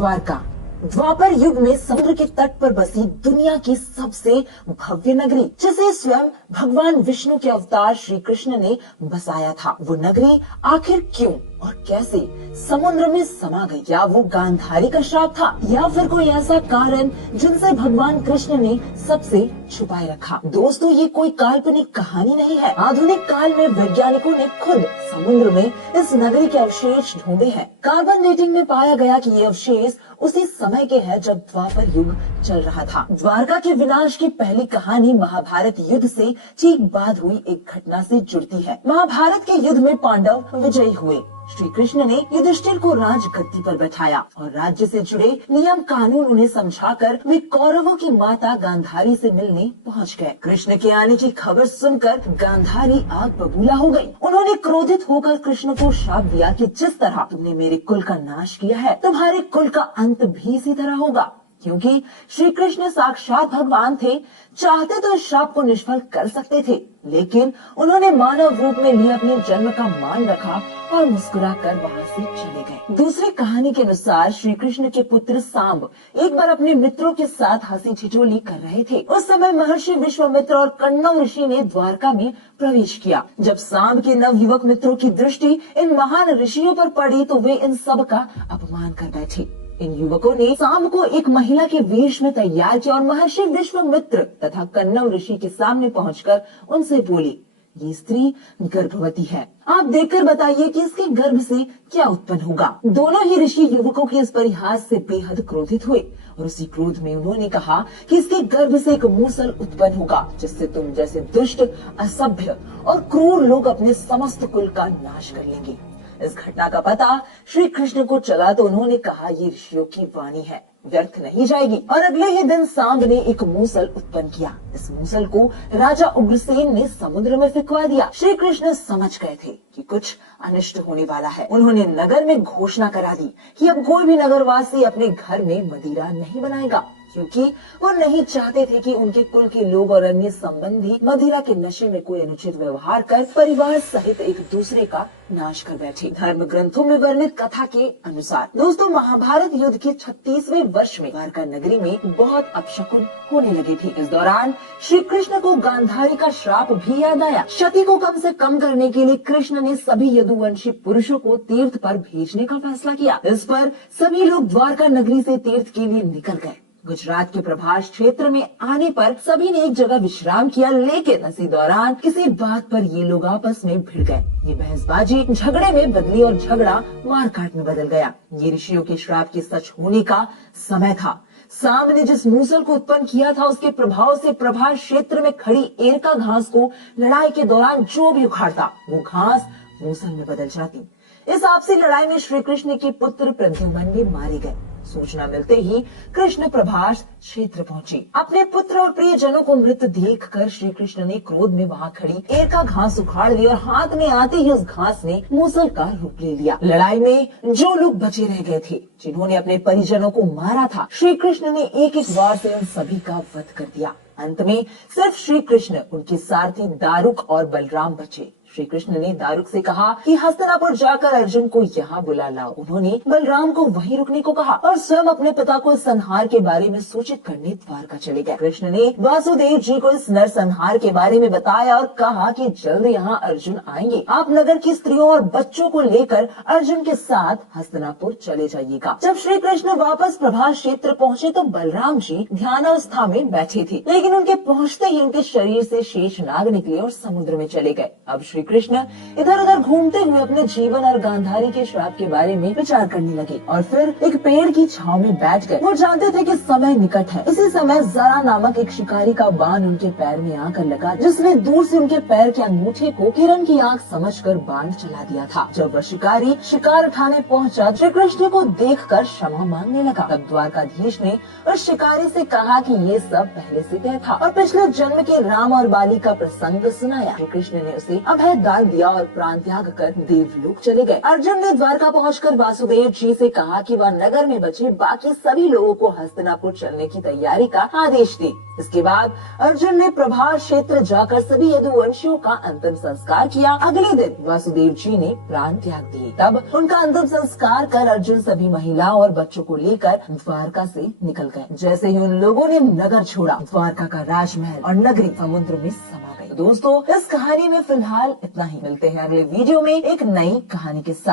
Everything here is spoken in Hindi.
द्वारका द्वापर युग में समुद्र के तट पर बसी दुनिया की सबसे भव्य नगरी, जिसे स्वयं भगवान विष्णु के अवतार श्री कृष्ण ने बसाया था। वो नगरी आखिर क्यों और कैसे समुद्र में समा गई? क्या वो गांधारी का श्राप था या फिर कोई ऐसा कारण जिनसे भगवान कृष्ण ने सबसे छुपाए रखा? दोस्तों, ये कोई काल्पनिक कहानी नहीं है। आधुनिक काल में वैज्ञानिकों ने खुद समुद्र में इस नगरी के अवशेष ढूंढे हैं। कार्बन डेटिंग में पाया गया कि ये अवशेष उसी समय के हैं जब द्वापर युग चल रहा था। द्वारका के विनाश की पहली कहानी महाभारत युद्ध से ठीक बाद हुई एक घटना से जुड़ती है। महाभारत के युद्ध में पांडव विजयी हुए। श्री कृष्ण ने युधिष्ठिर को राजगद्दी पर बैठाया और राज्य से जुड़े नियम कानून उन्हें समझाकर वे कौरवों की माता गांधारी से मिलने पहुंच गए। कृष्ण के आने की खबर सुनकर गांधारी आग बबूला हो गई। उन्होंने क्रोधित होकर कृष्ण को श्राप दिया कि जिस तरह तुमने मेरे कुल का नाश किया है, तुम्हारे कुल का अंत भी इसी तरह होगा। क्योंकि श्री कृष्ण साक्षात भगवान थे, चाहते तो इस श्राप को निष्फल कर सकते थे, लेकिन उन्होंने मानव रूप में लिए अपने जन्म का मान रखा और मुस्कुराकर वहां से चले गए। दूसरी कहानी के अनुसार श्री कृष्ण के पुत्र सांब एक बार अपने मित्रों के साथ हंसी ठिठोली कर रहे थे। उस समय महर्षि विश्वामित्र और कण्व ऋषि ने द्वारका में प्रवेश किया। जब सांब के नवयुवक मित्रों की दृष्टि इन महान ऋषियों पर पड़ी तो वे इन सब का अपमान कर बैठे। इन युवकों ने सांब को एक महिला के वेश में तैयार किया और महर्षि विश्वामित्र तथा कण्व ऋषि के सामने पहुंचकर उनसे बोली, ये स्त्री गर्भवती है, आप देखकर बताइए कि इसके गर्भ से क्या उत्पन्न होगा। दोनों ही ऋषि युवकों के इस परिहास से बेहद क्रोधित हुए और उसी क्रोध में उन्होंने कहा कि इसके गर्भ से एक मूसल उत्पन्न होगा, जिससे तुम जैसे दुष्ट, असभ्य और क्रूर लोग अपने समस्त कुल का नाश कर लेंगे। इस घटना का पता श्री कृष्ण को चला तो उन्होंने कहा, ये ऋषियों की वाणी है, व्यर्थ नहीं जाएगी। और अगले ही दिन सांब ने एक मूसल उत्पन्न किया। इस मूसल को राजा उग्रसेन ने समुद्र में फेंकवा दिया। श्री कृष्ण समझ गए थे कि कुछ अनिष्ट होने वाला है। उन्होंने नगर में घोषणा करा दी कि अब कोई भी नगरवासी अपने घर में मदिरा नहीं बनाएगा, क्योंकि वो नहीं चाहते थे कि उनके कुल के लोग और अन्य संबंधी मदिरा के नशे में कोई अनुचित व्यवहार कर परिवार सहित एक दूसरे का नाश कर बैठे। धर्म ग्रंथों में वर्णित कथा के अनुसार दोस्तों, महाभारत युद्ध के 36वें वर्ष में द्वारका नगरी में बहुत अपशकुन होने लगे थे। इस दौरान श्री कृष्ण को गांधारी का श्राप भी याद आया। क्षति को कम से कम करने के लिए कृष्ण ने सभी यदुवंशी पुरुषों को तीर्थ पर भेजने का फैसला किया। इस पर सभी लोग द्वारका नगरी से तीर्थ के लिए निकल गए। गुजरात के प्रभास क्षेत्र में आने पर सभी ने एक जगह विश्राम किया, लेकिन इसी दौरान किसी बात पर ये लोग आपस में भिड़ गए। ये बहसबाजी झगड़े में बदली और झगड़ा मारकाट में बदल गया। ये ऋषियों के श्राप के सच होने का समय था। सांब ने जिस मूसल को उत्पन्न किया था, उसके प्रभाव से प्रभास क्षेत्र में खड़ी एरका घास को लड़ाई के दौरान जो भी उखाड़ता, वो घास मूसल में बदल जाती। इस आपसी लड़ाई में श्री कृष्ण के पुत्र प्रद्युम्न भी मारे गए। सूचना मिलते ही कृष्ण प्रभास क्षेत्र पहुंचे। अपने पुत्र और प्रियजनों को मृत देखकर श्री कृष्ण ने क्रोध में वहां खड़ी एरका घास उखाड़ ली और हाथ में आते ही उस घास ने मूसल का रूप ले लिया। लड़ाई में जो लोग बचे रह गए थे, जिन्होंने अपने परिजनों को मारा था, श्री कृष्ण ने एक एक वार से उन सभी का वध कर दिया। अंत में सिर्फ श्री कृष्ण, उनके सारथी दारुक और बलराम बचे। श्री कृष्ण ने दारुक से कहा कि हस्तिनापुर जाकर अर्जुन को यहाँ बुला लाओ। उन्होंने बलराम को वहीं रुकने को कहा और स्वयं अपने पिता को इस संहार के बारे में सूचित करने द्वारका चले गए। कृष्ण ने वासुदेव जी को इस नरसंहार के बारे में बताया और कहा कि जल्द यहाँ अर्जुन आएंगे। आप नगर की स्त्रियों और बच्चों को लेकर अर्जुन के साथ हस्तिनापुर चले जाइएगा। जब श्री कृष्ण वापस प्रभास क्षेत्र पहुँचे तो बलराम जी ध्यानावस्था में बैठे थे, लेकिन उनके पहुँचते ही उनके शरीर से शेषनाग निकले और समुद्र में चले गए। अब श्री कृष्ण इधर उधर घूमते हुए अपने जीवन और गांधारी के श्राप के बारे में विचार करने लगे और फिर एक पेड़ की छांव में बैठ गए। वो जानते थे कि समय निकट है। इसी समय जरा नामक एक शिकारी का बाण उनके पैर में आकर लगा, जिसने दूर से उनके पैर के अंगूठे को किरण की आंख समझकर बाण चला दिया था। जब वह शिकारी शिकार उठाने पहुंचा, श्री कृष्ण को देखकर क्षमा मांगने लगा। तब द्वारकाधीश ने उस शिकारी से कहा कि ये सब पहले से तय था और पिछले जन्म के राम और बाली का प्रसंग सुनाया। श्री कृष्ण ने उसे अभय महाभारत दान दिया और प्राण त्याग कर देवलोक चले गए। अर्जुन ने द्वारका पहुंचकर वासुदेव जी से कहा कि वह नगर में बचे बाकी सभी लोगों को हस्तिनापुर चलने की तैयारी का आदेश दे। इसके बाद अर्जुन ने प्रभास क्षेत्र जाकर सभी यदुवंशियों का अंतिम संस्कार किया। अगले दिन वासुदेव जी ने प्राण त्याग दिए। तब उनका अंतिम संस्कार कर अर्जुन सभी महिलाओं और बच्चों को लेकर द्वारका से निकल गए। जैसे ही उन लोगों ने नगर छोड़ा, द्वारका का राजमहल और नगरी समुद्र में समा गई। दोस्तों, इस कहानी में फिलहाल इतना ही। मिलते हैं अगले वीडियो में एक नई कहानी के साथ।